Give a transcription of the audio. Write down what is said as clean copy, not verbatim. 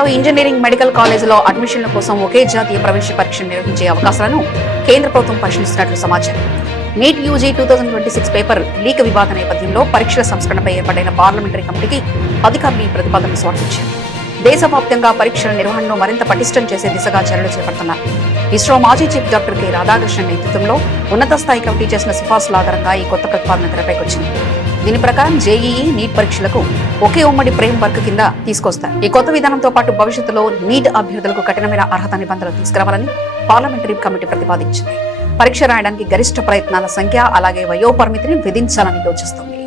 దేశంలో engineering medical కాలేజీలో అడ్మిషన్ల కోసం ఒకే జాతీయ ప్రవేశ పరీక్ష నిర్వహించే అవకాశాలను కేంద్ర ప్రభుత్వం పరిశీలిస్తున్నట్లు సమాచారం. నీట్ యూజీ 2026 పేపర్ లీక్ వివాద నేపథ్యంలో పరీక్షల సంస్కరణపై ఏర్పడిన పార్లమెంటరీ కమిటీకి అధికారులు ఈ ప్రతిపాదనలు సమర్పించారు. దేశవ్యాప్తంగా పరీక్షల నిర్వహణను మరింత పటిష్టం చేసే దిశగా చర్యలు చేపడుతున్నారు. ఇస్రో మాజీ చీఫ్ డాక్టర్ కె రాధాకృష్ణన్ నేతృత్వంలో ఉన్నత స్థాయి కమిటీ చేసిన సిఫార్సుల ఆధారంగా ఈ కొత్త ప్రతిపాదన తెరపైకొచ్చింది. దీని ప్రకారం జేఈఈ, నీట్ పరీక్షలకు ఒకే ఉమ్మడి ఫ్రేమ్ వర్క్ కింద తీసుకొస్తారు. ఈ కొత్త విధానంతో పాటు భవిష్యత్తులో నీట్ అభ్యర్థులకు కఠినమైన అర్హత నిబంధనలు తీసుకురావాలని పార్లమెంటరీ కమిటీ ప్రతిపాదించింది. పరీక్ష రాయడానికి గరిష్ట ప్రయత్నాల సంఖ్య అలాగే వయోపరిమితిని విధించాలని యోచిస్తుంది.